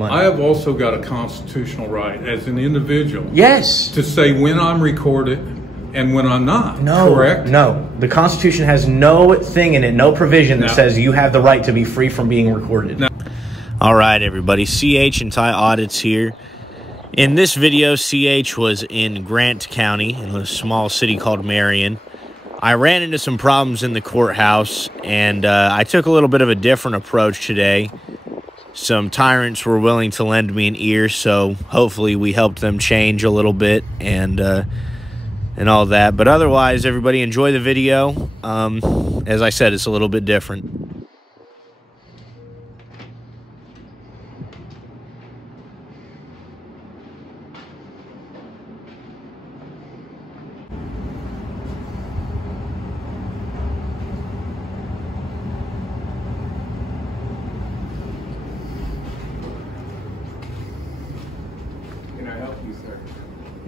I have also got a constitutional right as an individual. Yes. To say when I'm recorded and when I'm not. No. Correct? No. The Constitution has no thing in it, no provision that says you have the right to be free from being recorded. No. All right, everybody. CH and Ty Audits here. In this video, CH was in Grant County in a small city called Marion. I ran into some problems in the courthouse, and I took a little bit of a different approach today. Some tyrants were willing to lend me an ear, so hopefully we helped them change a little bit and all that. But otherwise, everybody enjoy the video. As I said, it's a little bit different.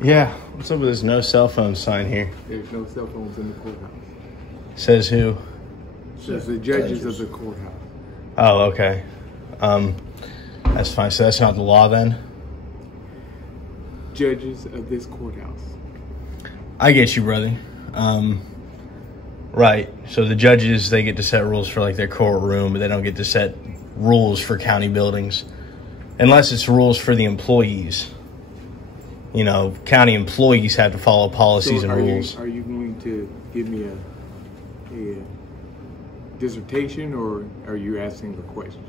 Yeah. What's up with this no cell phone sign here? There's no cell phones in the courthouse. Says who? Says the judges of the courthouse. Oh, okay. That's fine. So that's not the law then? Judges of this courthouse. I get you, brother. Right. So the judges, they get to set rules for like their courtroom, but they don't get to set rules for county buildings. Unless it's rules for the employees. You know, county employees have to follow policies and rules. Are you going to give me a dissertation, or are you asking a question?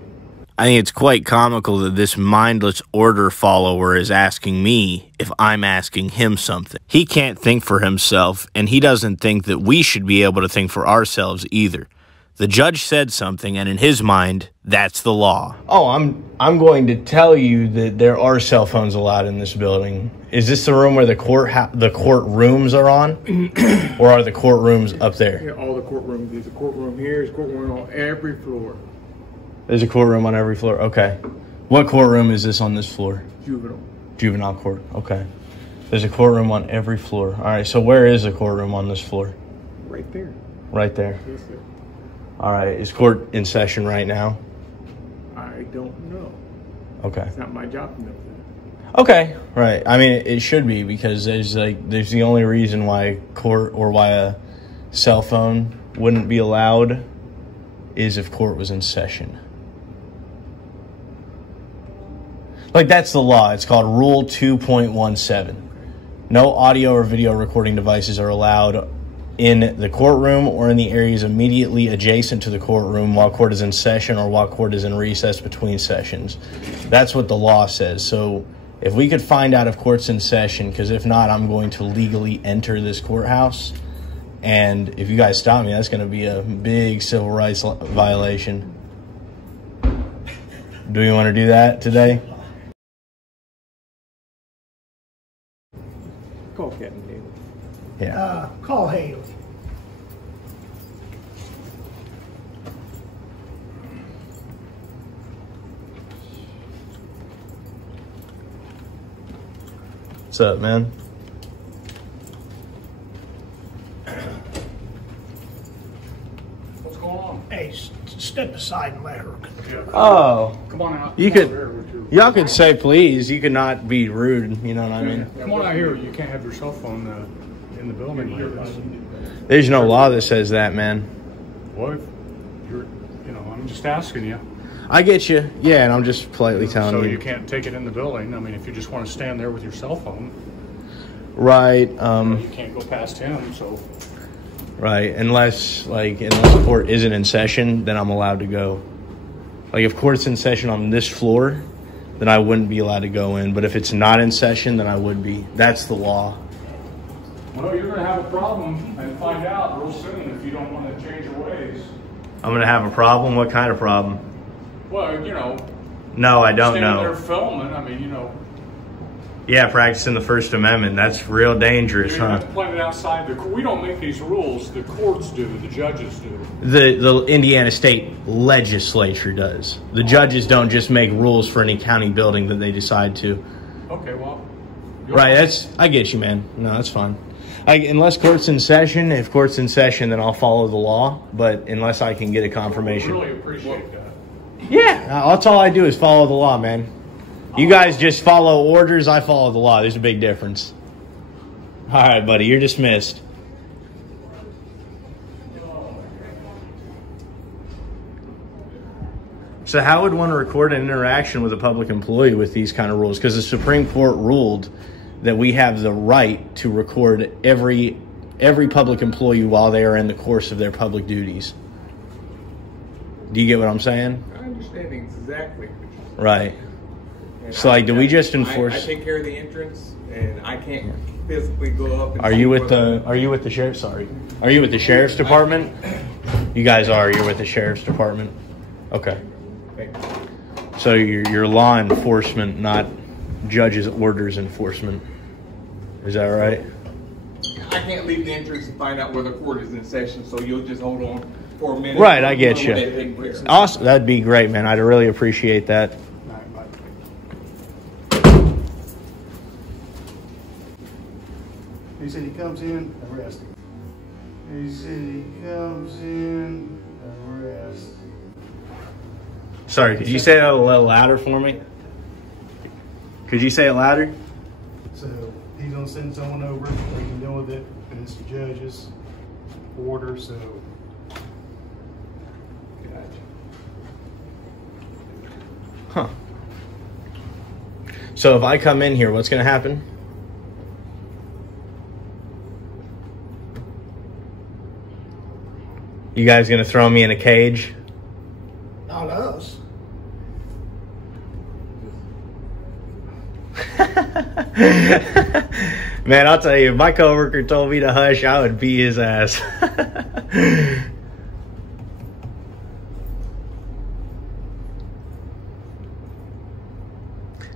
I think it's quite comical that this mindless order follower is asking me if I'm asking him something. He can't think for himself, and he doesn't think that we should be able to think for ourselves either. The judge said something, and in his mind, that's the law. Oh, I'm going to tell you that there are cell phones allowed in this building. Is this the room where the courtrooms are on, or are the courtrooms up there? Yeah, all the courtrooms. There's a courtroom here. There's a courtroom on every floor. There's a courtroom on every floor. Okay. What courtroom is this on this floor? Juvenile. Juvenile court. Okay. There's a courtroom on every floor. All right. So where is the courtroom on this floor? Right there. Right there. Yes, sir. All right. Is court in session right now? I don't know. Okay. It's not my job to know that. Okay. Right. I mean, it should be, because there's the only reason why court or why a cell phone wouldn't be allowed is if court was in session. Like, that's the law. It's called Rule 2.17. No audio or video recording devices are allowed in the courtroom or in the areas immediately adjacent to the courtroom while court is in session or while court is in recess between sessions. That's what the law says. So if we could find out if court's in session, because if not, I'm going to legally enter this courthouse. And if you guys stop me, that's going to be a big civil rights violation. Do you want to do that today? Call Captain David. Yeah. Call Haley. What's up, man? What's going on? Hey, step aside and let her. Oh. Come on out. You could, y'all could say please. You could not be rude. You know what I mean? Come on out here. You can't have your cell phone in the building here. There's no law that says that, man. Well, if you're, I'm just asking you. I get you. Yeah, and I'm just politely telling you. So you can't take it in the building. I mean, if you just want to stand there with your cell phone. Right. You can't go past him, so. Right. Unless court isn't in session, then I'm allowed to go. Like, if court's in session on this floor, then I wouldn't be allowed to go in. But if it's not in session, then I would be. That's the law. Well, you're going to have a problem and find out real soon if you don't want to change your ways. I'm going to have a problem? What kind of problem? Well, No, I don't know. Standing there filming, I mean, Yeah, practicing the First Amendment. That's real dangerous, you have to play it outside. We don't make these rules. The courts do. The judges do. The Indiana State Legislature does. The judges don't just make rules for any county building that they decide to. Okay, well. Right, I get you, man. No, that's fine. Unless court's in session, if court's in session, then I'll follow the law. But unless I can get a confirmation. I really appreciate that. Yeah, that's all I do is follow the law, man. You guys just follow orders. I follow the law. There's a big difference. All right, buddy. You're dismissed. So how would one record an interaction with a public employee with these kind of rules? Because the Supreme Court ruled that we have the right to record every public employee while they are in the course of their public duties. Do you get what I'm saying? I understand exactly. Right. And So, like, do we just enforce? I take care of the entrance, and I can't physically go up. And Are you with the sheriff? Sorry. Are you with the sheriff's department? You guys are. You're with the sheriff's department. Okay. So you're law enforcement, not judge's orders enforcement. Is that right? I can't leave the entrance and find out where the court is in session, so you'll just hold on for a minute. Right, I get you. Awesome. That'd be great, man. I'd really appreciate that. He said he comes in, arrest him. He said he comes in, arrest. Sorry, could you say that a little louder for me? Could you say it louder? So he's gonna send someone over, they can deal with it, and it's the judge's order, so. Huh. So if I come in here, what's going to happen? You guys going to throw me in a cage? Not us. Man, I'll tell you, if my coworker told me to hush, I would beat his ass.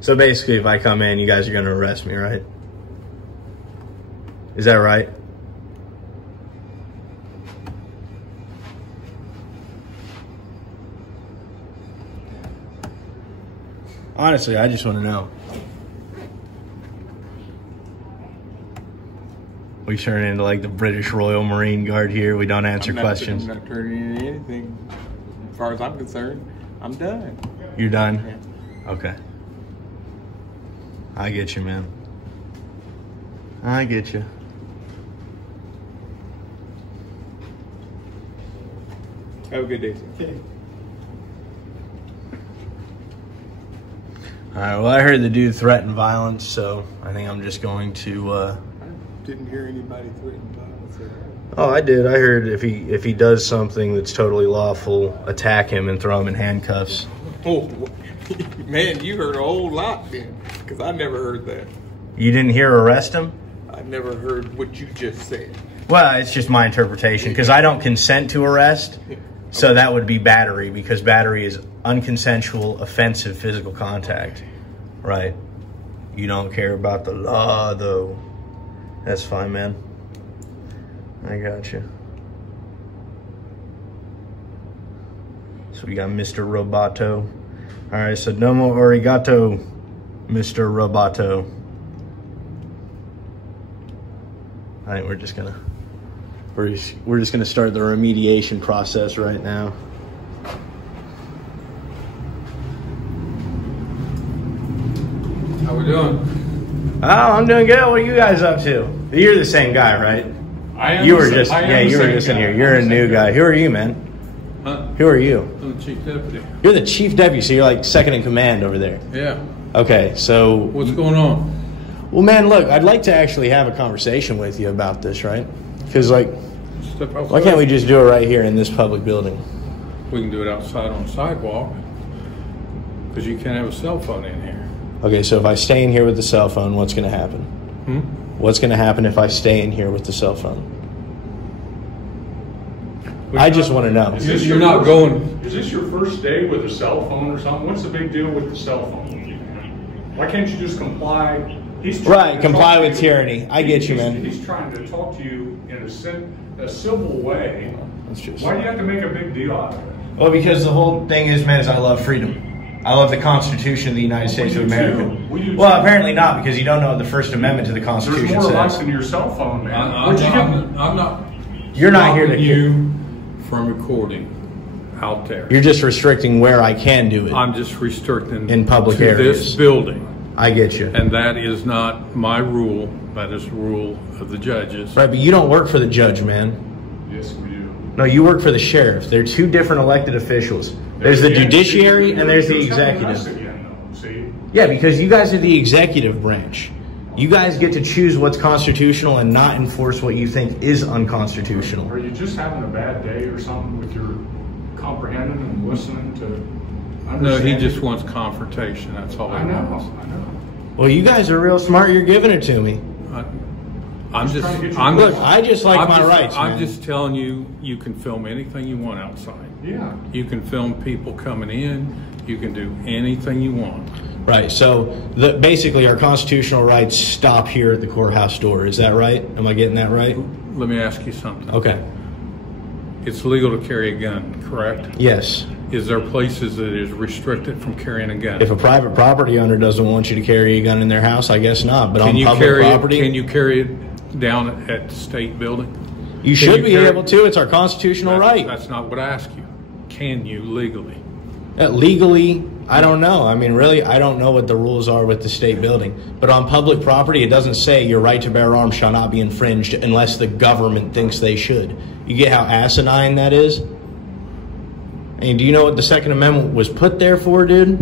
So basically, if I come in, you guys are going to arrest me, right? Is that right? Honestly, I just want to know. We turn into like the British Royal Marine Guard here. We don't answer questions. I'm not turning into anything. As far as I'm concerned, I'm done. You're done? Yeah. Okay. I get you, man. I get you. Have a good day, sir. Okay. All right, well, I heard the dude threaten violence, so I think I'm just going to... I didn't hear anybody threaten violence. Oh, I did. I heard if he does something that's totally lawful, attack him and throw him in handcuffs. Oh, man, you heard a whole lot then, because I never heard that. You didn't hear arrest him? I never heard what you just said. Well, it's just my interpretation, because I don't consent to arrest, so that would be battery, because battery is unconsensual, offensive physical contact, right? You don't care about the law, though. That's fine, man. I got you. So we got Mr. Roboto. All right, so domo arigato, Mr. Roboto. I think we're just gonna start the remediation process right now. How we doing? Oh, I'm doing good. What are you guys up to? You're the same guy, right? I am. You were just in here. You're a new guy. Who are you, man? Huh? Who are you? I'm the chief deputy. You're the chief deputy, so you're like second in command over there. Yeah. Okay, so... What's going on? Well, man, look, I'd like to actually have a conversation with you about this, right? Because, like, Step outside. why can't we just do it right here in this public building? We can do it outside on the sidewalk. Because you can't have a cell phone in here. Okay, so if I stay in here with the cell phone, what's going to happen? What's going to happen if I stay in here with the cell phone? I just want to know. Is this You're not going... Is this your first day with a cell phone or something? What's the big deal with the cell phone? Why can't you just comply? Right, comply with tyranny. I get you, man. He's trying to talk to you in a civil way. Why do you have to make a big deal out of it? Well, because the whole thing is, man, is I love freedom. I love the Constitution of the United States of America. Well, apparently not, because you don't know what the First Amendment to the Constitution says. There's more of us than your cell phone, man. I'm not... You're not here to you from recording. out there. You're just restricting where I can do it. I'm just restricting in public to areas. This building. I get you. And that is not my rule. That is the rule of the judges. Right, but you don't work for the judge, man. Yes, we do. No, you work for the sheriff. They're two different elected officials. There's the judiciary and there's the executive. Yeah, because you guys are the executive branch. You guys get to choose what's constitutional and not enforce what you think is unconstitutional. Are you just having a bad day or something with your comprehending and listening to understand? No, he just wants confrontation. That's all he wants. I know. Well, you guys are real smart. You're giving it to me. I just like my rights, man. I'm just telling you, you can film anything you want outside. Yeah. You can film people coming in. You can do anything you want. Right. So basically our constitutional rights stop here at the courthouse door. Is that right? Am I getting that right? Let me ask you something. Okay. It's legal to carry a gun, correct? Yes. Is there places that is restricted from carrying a gun? If a private property owner doesn't want you to carry a gun in their house, I guess not. But can on public property, can you carry it down at the state building? You should be able to. It's our constitutional right. That's not what I ask you. Can you legally? Legally, I don't know. I mean, really, I don't know what the rules are with the state building. But on public property, it doesn't say your right to bear arms shall not be infringed unless the government thinks they should. You get how asinine that is? And do you know what the Second Amendment was put there for, dude?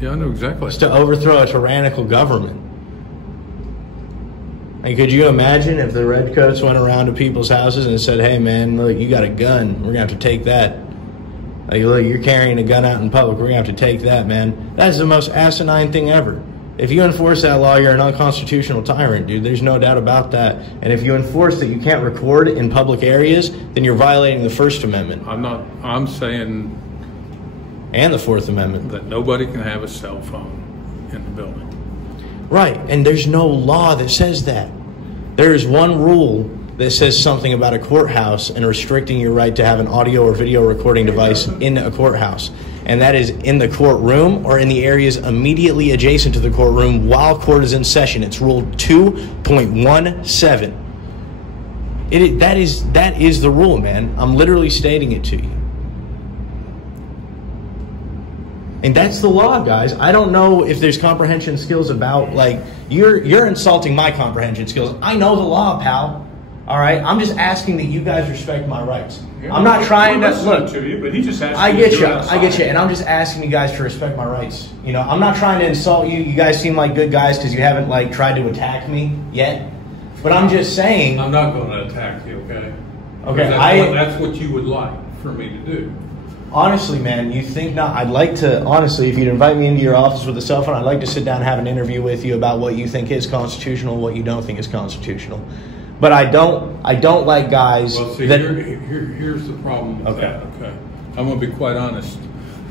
Yeah, I know exactly. It's to overthrow a tyrannical government. And could you imagine if the redcoats went around to people's houses and said, hey, man, look, you got a gun. We're going to have to take that. Like, look, you're carrying a gun out in public. We're going to have to take that, man. That is the most asinine thing ever. If you enforce that law, you're an unconstitutional tyrant, dude. There's no doubt about that. And if you enforce that you can't record in public areas, then you're violating the First Amendment. I'm saying... And the Fourth Amendment. That nobody can have a cell phone in the building. Right, and there's no law that says that. There is one rule that says something about a courthouse and restricting your right to have an audio or video recording device in a courthouse. And that is in the courtroom or in the areas immediately adjacent to the courtroom while court is in session. It's Rule 2.17. That is the rule, man. I'm literally stating it to you. And that's the law, guys. I don't know if there's comprehension skills about, like, you're insulting my comprehension skills. I know the law, pal. All right? I'm just asking that you guys respect my rights. Yeah, I'm not trying to look to you, but he just asked I get you, and I'm just asking you guys to respect my rights. You know, I'm not trying to insult you. You guys seem like good guys because you haven't like tried to attack me yet. But I'm just saying. I'm not going to attack you, okay? Okay, that's what you would like for me to do. Honestly, man, you think not? I'd like to, honestly, if you'd invite me into your office with a cell phone, I'd like to sit down and have an interview with you about what you think is constitutional, what you don't think is constitutional. But I don't like guys. Well, see, that, here's the problem with that. Okay, I'm going to be quite honest.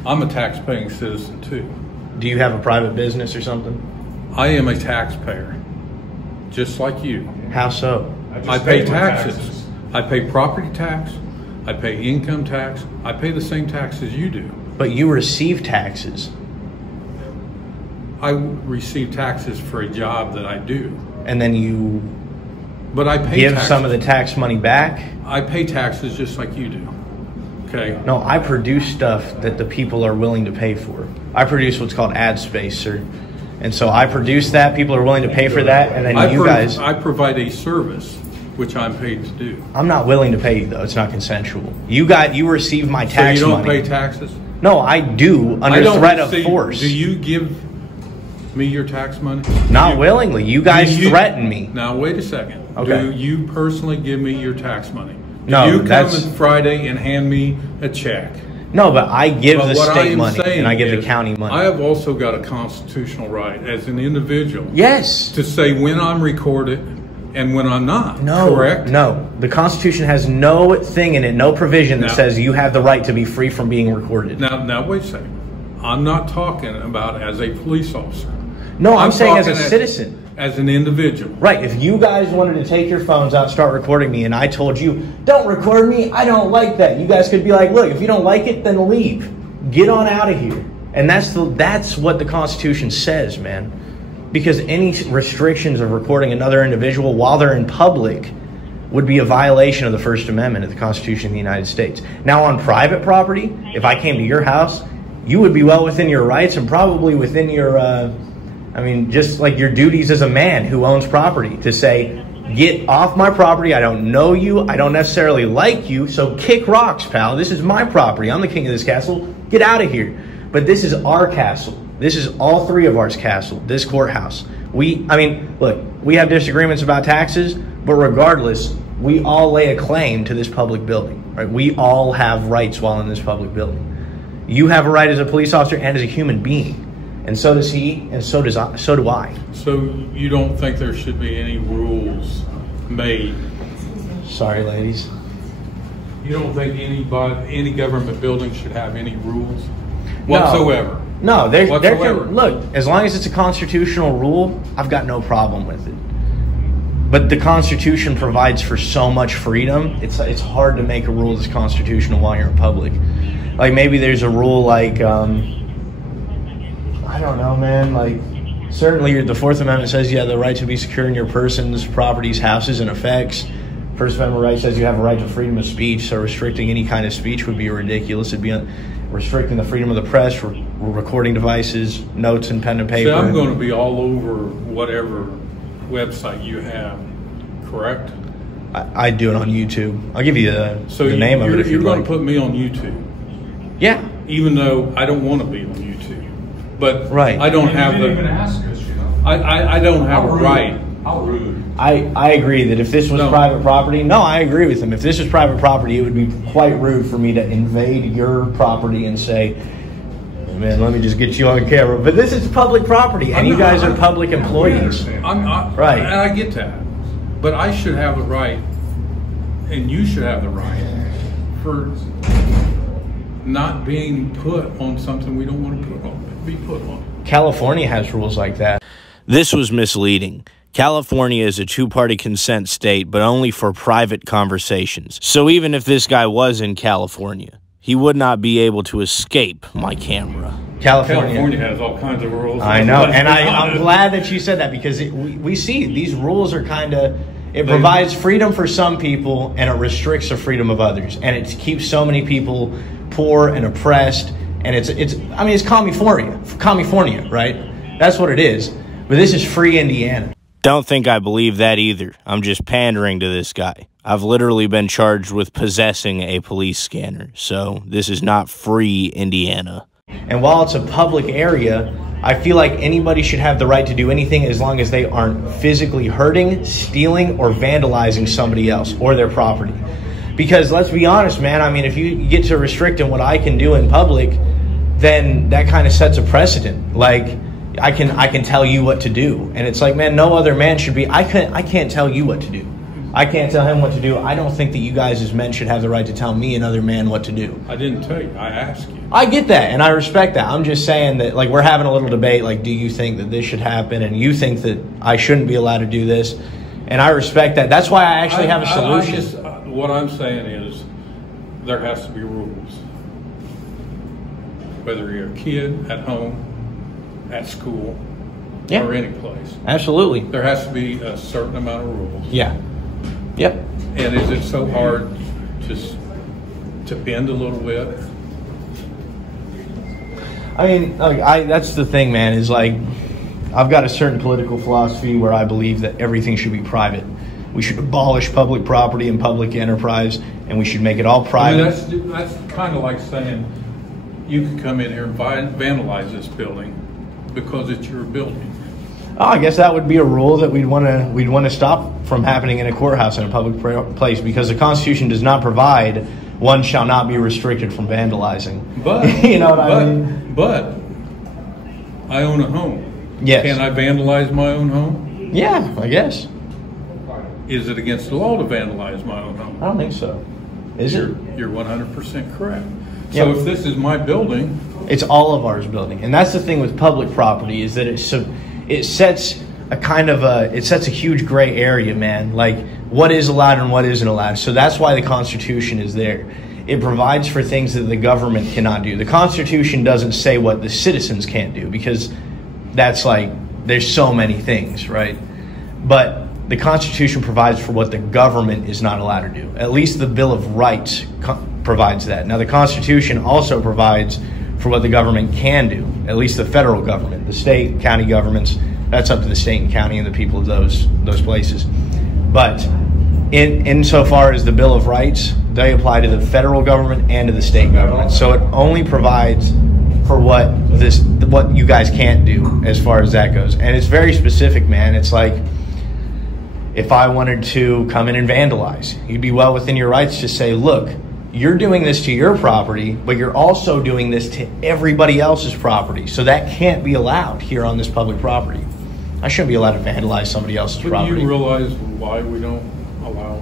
I'm a tax-paying citizen too. Do you have a private business or something? I am a taxpayer, just like you. How so? I pay taxes. I pay property tax. I pay income tax. I pay the same taxes you do. But you receive taxes. I receive taxes for a job that I do. And then you but I pay give taxes. Some of the tax money back? I pay taxes just like you do. Okay? No, I produce stuff that the people are willing to pay for. I produce what's called ad space, sir. And so I produce that. People are willing to pay for that. And then I provide a service, which I'm paid to do. I'm not willing to pay you, though. It's not consensual. You receive my tax money. So you don't pay taxes? No, I do under threat of force. Do you give me your tax money? Not willingly. You guys threaten me. Now, wait a second. Okay. Do you personally give me your tax money? No, do you come on Friday and hand me a check? No, but I give the state money and I give the county money. I have also got a constitutional right as an individual. Yes. To say when I'm recorded and when I'm not. No. Correct? No. The Constitution has no thing in it, no provision that says you have the right to be free from being recorded. Now wait a second. I'm not talking about as a police officer. No, I'm saying as a citizen. As an individual. Right. If you guys wanted to take your phones out and start recording me and I told you, don't record me, I don't like that. You guys could be like, look, if you don't like it, then leave. Get on out of here. And that's what the Constitution says, man. Because any restrictions of recording another individual while they're in public would be a violation of the First Amendment of the Constitution of the United States. Now, on private property, if I came to your house, you would be well within your rights and probably within your, just like your duties as a man who owns property to say, get off my property. I don't know you. I don't necessarily like you. So kick rocks, pal. This is my property. I'm the king of this castle. Get out of here. But this is our castle. This is all three of ours castle, this courthouse. Look, we have disagreements about taxes, but regardless, we all lay a claim to this public building. Right? We all have rights while in this public building. You have a right as a police officer and as a human being. And so does he, and so do I. So you don't think there should be any rules made? Sorry, ladies. You don't think any government building should have any rules whatsoever? No, look, as long as it's a constitutional rule, I've got no problem with it. But the Constitution provides for so much freedom, it's hard to make a rule that's constitutional while you're in public. Like maybe there's a rule like, I don't know, man, like certainly the Fourth Amendment says you have the right to be secure in your persons, properties, houses, and effects. First Amendment right says you have a right to freedom of speech, so restricting any kind of speech would be ridiculous. It'd be restricting the freedom of the press, recording devices, notes, and pen and paper. So I'm going to be all over whatever website you have, correct? I do it on YouTube. I'll give you the name of it if you'd like. You're going to put me on YouTube? Yeah. Even though I don't want to be on YouTube. But right. I don't have you didn't even ask us, you know. I don't have a right. How rude. I agree that if this was private property, I agree with him. If this was private property, it would be quite rude for me to invade your property and say, man, let me just get you on camera. But this is public property, and you guys are public employees. Right. And I get that. But I should have the right, and you should have the right, for not being put on something we don't want to be put on. California has rules like that. This was misleading. California is a two-party consent state, but only for private conversations. So even if this guy was in California, he would not be able to escape my camera. California has all kinds of rules. I know, and I'm glad that you said that, because we see these rules are kind of, it provides freedom for some people and it restricts the freedom of others, and it keeps so many people poor and oppressed, and it's California, right? That's what it is. But this is free Indiana. Don't think I believe that either. I'm just pandering to this guy. I've literally been charged with possessing a police scanner, so this is not free Indiana. And while it's a public area, I feel like anybody should have the right to do anything as long as they aren't physically hurting, stealing, or vandalizing somebody else or their property. Because let's be honest, man, I mean, if you get to restricting what I can do in public, then that kind of sets a precedent. Like, I can tell you what to do. And it's like, man, no other man should be, I can't tell you what to do. I can't tell him what to do. I don't think that you guys as men should have the right to tell me, another man, what to do. I didn't tell you. I asked you. I get that, and I respect that. I'm just saying that, like, we're having a little debate, like, do you think that this should happen? And you think that I shouldn't be allowed to do this. And I respect that. That's why I actually have a solution. What I'm saying is there has to be rules. Whether you're a kid at home, at school, or any place. Absolutely. There has to be a certain amount of rules. Yeah. Yep. And is it so hard just to bend a little bit? I mean, that's the thing, man, is like, I've got a certain political philosophy where I believe that everything should be private. We should abolish public property and public enterprise, and we should make it all private. I mean, that's kind of like saying you can come in here and vandalize this building because it's your building. Oh, I guess that would be a rule that we'd want to stop from happening in a courthouse in a public place, because the Constitution does not provide one shall not be restricted from vandalizing. But you know what I mean? But I own a home. Yes. Can I vandalize my own home? Yeah, I guess. Is it against the law to vandalize my own home? I don't think so. Is it? You're 100% correct. So if this is my building, it's all of ours building, and that's the thing with public property, is that it sets a huge gray area, man. Like, what is allowed and what isn't allowed. So that's why the Constitution is there. It provides for things that the government cannot do. The Constitution doesn't say what the citizens can't do, because that's like, there's so many things, right? But the Constitution provides for what the government is not allowed to do. At least the Bill of Rights provides that. Now, the Constitution also provides for what the government can do, at least the federal government. The state, county governments, that's up to the state and county and the people of those places. But insofar as the Bill of Rights, they apply to the federal government and to the state government. So it only provides for what you guys can't do as far as that goes. And it's very specific, man. It's like, if I wanted to come in and vandalize, you'd be well within your rights to say, look, you're doing this to your property, but you're also doing this to everybody else's property. So that can't be allowed here on this public property. I shouldn't be allowed to vandalize somebody else's property. Do you realize why we don't allow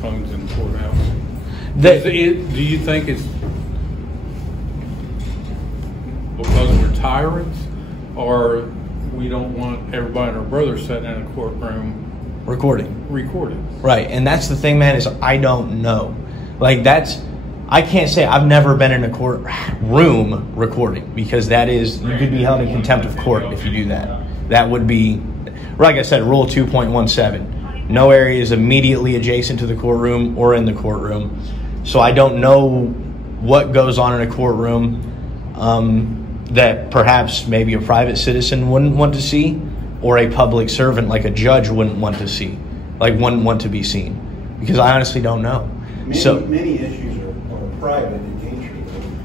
phones in the courthouse? Do you think it's because we're tyrants, or we don't want everybody and our brother sitting in a courtroom recording? Right. And that's the thing, man, is I don't know. Like, I can't say. I've never been in a courtroom recording, because that is, you could be held in contempt of court if you do that. That would be, like I said, Rule 2.17. No area is immediately adjacent to the courtroom or in the courtroom. So I don't know what goes on in a courtroom that perhaps maybe a private citizen wouldn't want to see, or a public servant like a judge wouldn't want to see, wouldn't want to be seen, because I honestly don't know. Many issues are private in nature.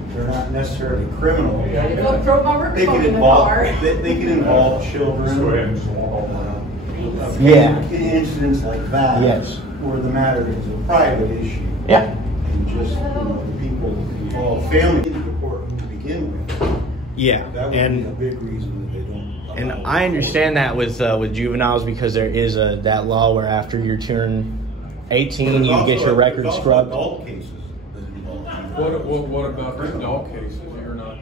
They're not necessarily criminal. Don't throw my work phone in the car. They can involve children. Incidents like that. Yes. Where the matter is a private issue. Yeah. And just people involve family in the courtroom to begin with. Yeah. That would be a big reason that they don't. And I understand that with juveniles, because there is that law where after you turn 18, you get your record scrubbed. Adult cases that involve. What about adult cases? You're not.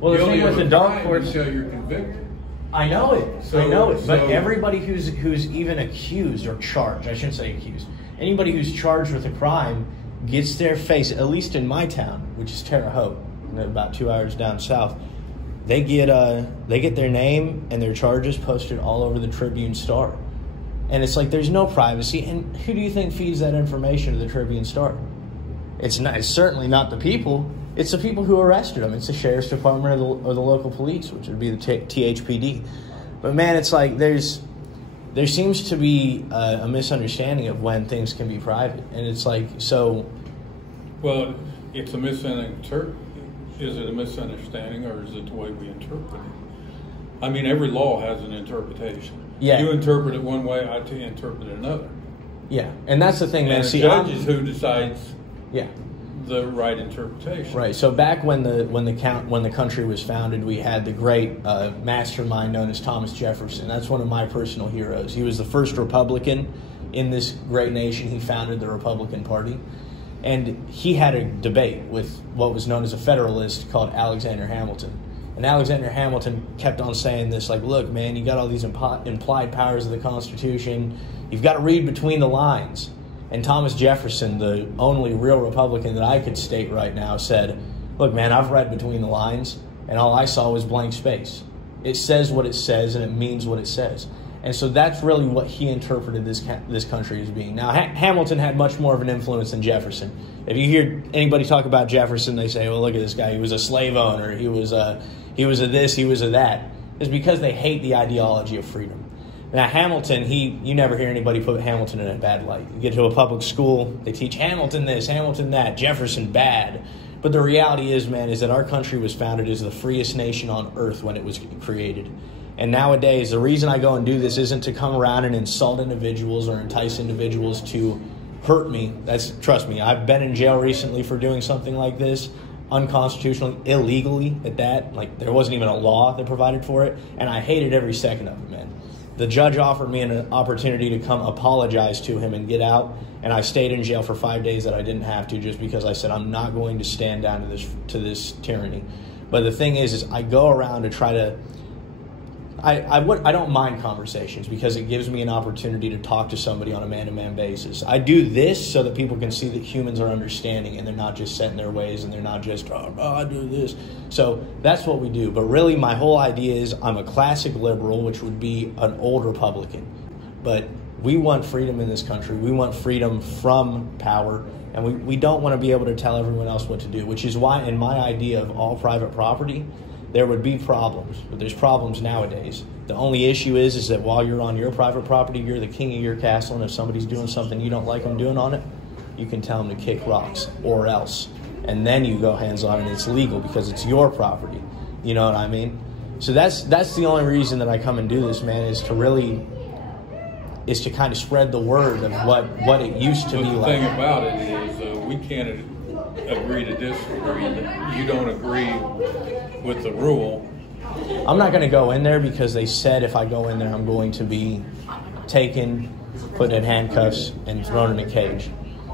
Well, the thing with adult courts, until you're convicted. I know it. But everybody who's even accused or charged, I shouldn't say accused, anybody who's charged with a crime gets their face, at least in my town, which is Terre Haute, about 2 hours down south. They get their name and their charges posted all over the Tribune-Star. And it's like, there's no privacy. And who do you think feeds that information to the Tribune-Star? It's certainly not the people. It's the people who arrested them. It's the sheriff's department or the local police, which would be the THPD. But man, it's like there seems to be a misunderstanding of when things can be private, and it's like, so. Well, it's a misunderstanding. Is it a misunderstanding, or is it the way we interpret it? I mean, every law has an interpretation. Yeah. You interpret it one way, I interpret it another. Yeah, and that's the thing, man. And the judge is who decides. Yeah. The right interpretation. Right. So back when the country was founded, we had the great mastermind known as Thomas Jefferson. That's one of my personal heroes. He was the first Republican in this great nation. He founded the Republican Party, and he had a debate with what was known as a Federalist called Alexander Hamilton. And Alexander Hamilton kept on saying this, like, look, man, you got all these implied powers of the Constitution. You've got to read between the lines. And Thomas Jefferson, the only real Republican that I could state right now, said, look, man, I've read between the lines, and all I saw was blank space. It says what it says, and it means what it says. And so that's really what he interpreted this country as being. Now, Hamilton had much more of an influence than Jefferson. If you hear anybody talk about Jefferson, they say, well, look at this guy. He was a slave owner. He was a this, he was a that. It's because they hate the ideology of freedom. Now, Hamilton, you never hear anybody put Hamilton in a bad light. You get to a public school, they teach Hamilton this, Hamilton that, Jefferson bad. But the reality is, man, is that our country was founded as the freest nation on earth when it was created. And nowadays, the reason I go and do this isn't to come around and insult individuals or entice individuals to hurt me. Trust me, I've been in jail recently for doing something like this, unconstitutionally, illegally at that. Like, there wasn't even a law that provided for it, and I hated every second of it, man. The judge offered me an opportunity to come apologize to him and get out, and I stayed in jail for 5 days that I didn't have to, just because I said I'm not going to stand down to this tyranny. But the thing is I go around to try to. I don't mind conversations, because it gives me an opportunity to talk to somebody on a man-to-man basis. I do this so that people can see that humans are understanding, and they're not just set in their ways, and they're not just, oh, I do this. So that's what we do. But really, my whole idea is I'm a classic liberal, which would be an old Republican. but we want freedom in this country. We want freedom from power, and we don't want to be able to tell everyone else what to do, which is why in my idea of all private property, there would be problems, but there's problems nowadays. The only issue is that while you're on your private property, you're the king of your castle, and if somebody's doing something you don't like them doing on it, you can tell them to kick rocks or else. And then you go hands-on, and it's legal because it's your property. You know what I mean? So that's the only reason that I come and do this, man, is to kind of spread the word of what it used to be like. The thing about it is we can't agree to disagree. You don't agree with the rule. I'm not going to go in there because they said if I go in there, I'm going to be taken, put in handcuffs, and thrown in a cage.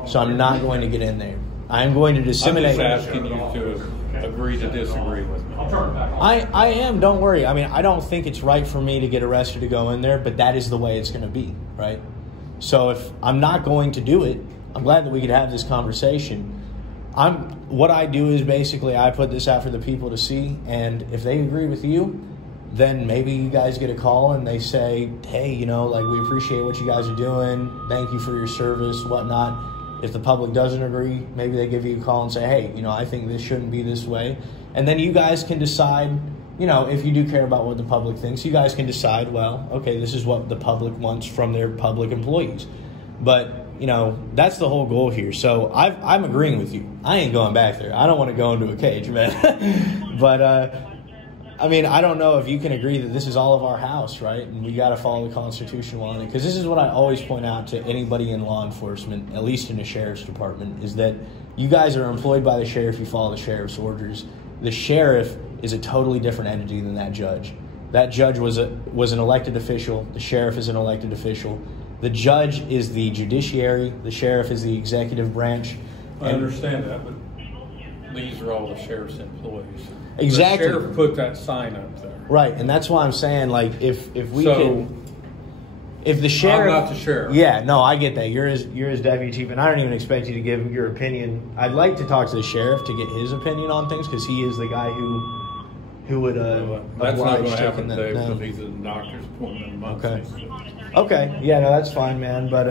So I'm not going to get in there. I'm going to disseminate. I'm just asking you to agree to disagree with me. I am, don't worry. I mean, I don't think it's right for me to get arrested to go in there, but that is the way it's going to be, right? So if I'm not going to do it, I'm glad that we could have this conversation. What I do is basically I put this out for the people to see, and if they agree with you, then maybe you guys get a call and they say, hey, you know, like, we appreciate what you guys are doing. Thank you for your service, whatnot. If the public doesn't agree, maybe they give you a call and say, hey, you know, I think this shouldn't be this way. And then you guys can decide, you know, if you do care about what the public thinks, you guys can decide, well, okay, this is what the public wants from their public employees. But, you know, that's the whole goal here. So I'm agreeing with you. I ain't going back there. I don't want to go into a cage, man. But, I mean, I don't know if you can agree that this is all of our house, right? And we got to follow the Constitution on it. Because this is what I always point out to anybody in law enforcement, at least in the sheriff's department, is that you guys are employed by the sheriff. You follow the sheriff's orders. The sheriff is a totally different entity than that judge. That judge was an elected official. The sheriff is an elected official. The judge is the judiciary. The sheriff is the executive branch. I understand that, but these are all the sheriff's employees. Exactly. The sheriff put that sign up there. Right, and that's why I'm saying, like, if the sheriff, I'm not the sheriff. Yeah, no, I get that. You're his deputy chief, and I don't even expect you to give your opinion. I'd like to talk to the sheriff to get his opinion on things because he is the guy who would. That's not going to happen today because he's a doctor's appointment a month. Okay, yeah, no, that's fine, man. But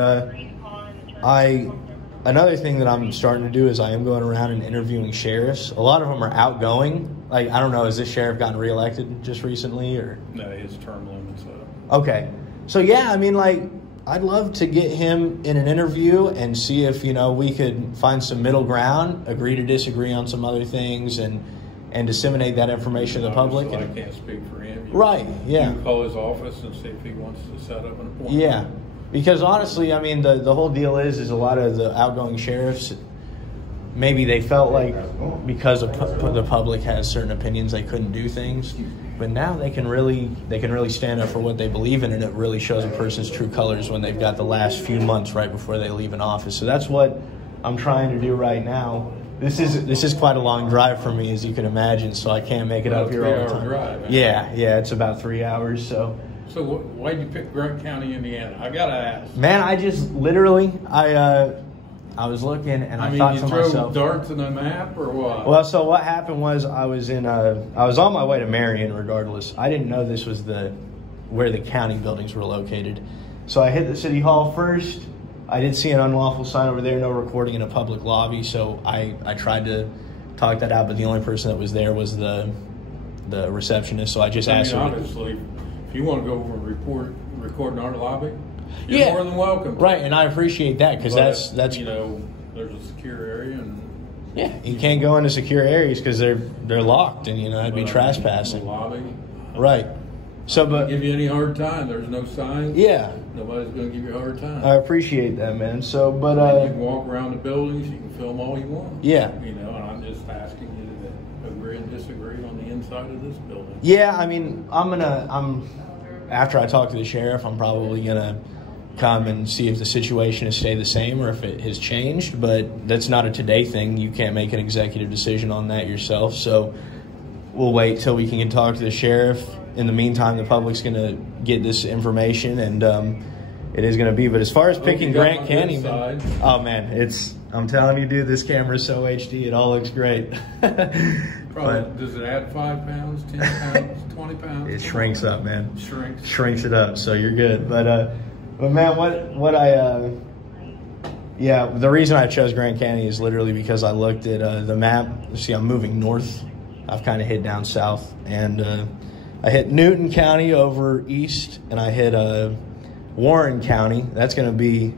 another thing that I'm starting to do is I am going around and interviewing sheriffs. A lot of them are outgoing. Like, I don't know, has this sheriff gotten reelected just recently, or? No, his term limit's up. Okay. So, yeah, I mean, like, I'd love to get him in an interview and see if, you know, we could find some middle ground, agree to disagree on some other things, and disseminate that information to the public. I can't speak for him. Right, yeah. You call his office and see if he wants to set up an appointment. Yeah. Because honestly, I mean, the whole deal is a lot of the outgoing sheriffs, maybe they felt like because the public has certain opinions, they couldn't do things. But now they can really stand up for what they believe in, and it really shows a person's true colors when they've got the last few months right before they leave an office. So that's what I'm trying to do right now. This is quite a long drive for me, as you can imagine, so I can't make it up here all the time. Drive, yeah, it's about 3 hours, so. So why'd you pick Grant County, Indiana? I gotta ask. Man, I just literally, I was looking and I thought to myself. You drove darts in a map or what? Well, so what happened was I was on my way to Marion. Regardless, I didn't know this was where the county buildings were located. So I hit the city hall first. I did see an unlawful sign over there, no recording in a public lobby. So I tried to talk that out, but the only person that was there was the receptionist. So I just asked her. Honestly, if you want to go over and record in our lobby, you're more than welcome. Right, and I appreciate that because that's you know, there's a secure area and you can't go into secure areas because they're locked and that'd be trespassing. The lobby, right? So, but give you any hard time. There's no signs. Yeah, nobody's going to give you a hard time. I appreciate that, man. So, but you can walk around the buildings. You can film all you want. Yeah, and I'm just asking you to agree and disagree on the inside of this building. Yeah, I mean, after I talk to the sheriff, I'm probably gonna come and see if the situation has stayed the same or if it has changed. But that's not a today thing. You can't make an executive decision on that yourself. So we'll wait till we can talk to the sheriff. In the meantime, the public's gonna get this information, and it is gonna be. But as far as picking Grant County, oh man, I'm telling you, dude, this camera is so HD. It all looks great. Does it add 5 pounds, 10 pounds, 20 pounds? It shrinks up, man. Shrinks it up, so you're good. But But man, yeah, the reason I chose Grant County is literally because I looked at the map. See, I'm moving north. I've kind of hit down south, and I hit Newton County over east, and I hit Warren County. That's gonna be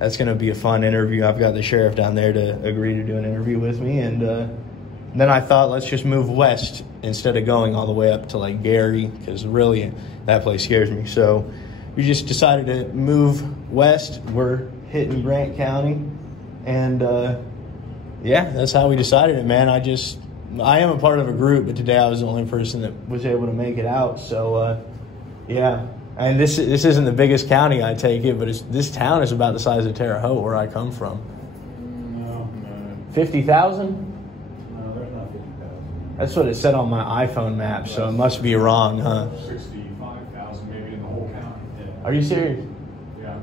a fun interview. I've got the sheriff down there to agree to do an interview with me, and then I thought, let's just move west instead of going all the way up to like Gary, because really that place scares me. So we just decided to move west. We're hitting Grant County, and yeah, that's how we decided it, man. I am a part of a group, but today I was the only person that was able to make it out. So yeah, and this isn't the biggest county, I take it, but this town is about the size of Terre Haute, where I come from. No. 50,000? No, there's not 50,000. That's what it said on my iPhone map, so it must be wrong, huh? 65,000 maybe in the whole county. Yeah. Are you serious? Yeah.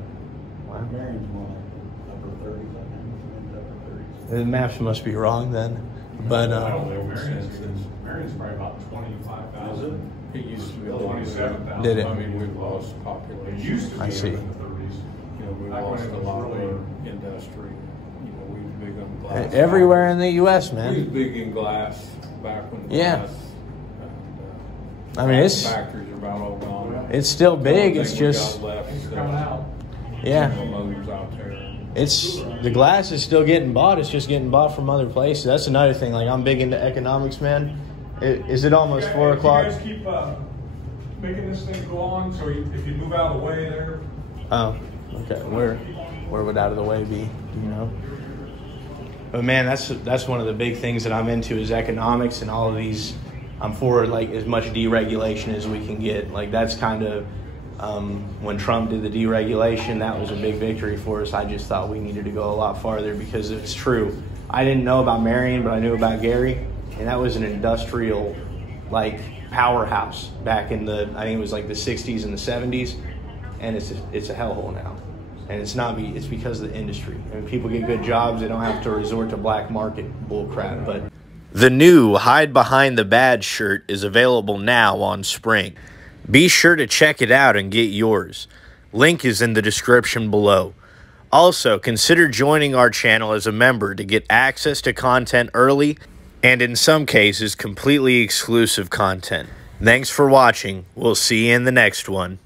Wow. Marion's more like upper 30s, I think. Maybe upper 30s. The maps must be wrong then. But I don't know. Marion's probably about 25,000. It used to be 27,000. Did it? I mean, we've lost It population. used to be I see. in the 30s. You know, we've Back when lost it a was lot of really- our industry. You know, we were big on glass. everywhere in the U.S., We was man. big in glass back when Yeah. glass. I mean, it's Factories are about all gone. still big. The It's only thing we just, got left Things is are coming out. yeah. General Motors out there. It's the glass is still getting bought. It's just getting bought from other places. That's another thing. Like, I'm big into economics, man. Is it almost 4 o'clock? You guys keep making this thing go on, so if you move out of the way there. Oh, okay. Where would out of the way be? Do you know? But man, that's one of the big things that I'm into is economics and all of these. I'm for like as much deregulation as we can get. Like that's kind of when Trump did the deregulation, that was a big victory for us. I just thought we needed to go a lot farther because it's true. I didn't know about Marion, but I knew about Gary, and that was an industrial like powerhouse back in I think it was like the 60s and the 70s, and it's a hellhole now. And it's because of the industry. I mean, people get good jobs, they don't have to resort to black market bull crap. But The new Hide Behind the Badge shirt is available now on Spring. Be sure to check it out and get yours. Link is in the description below. Also, consider joining our channel as a member to get access to content early and in some cases completely exclusive content. Thanks for watching. We'll see you in the next one.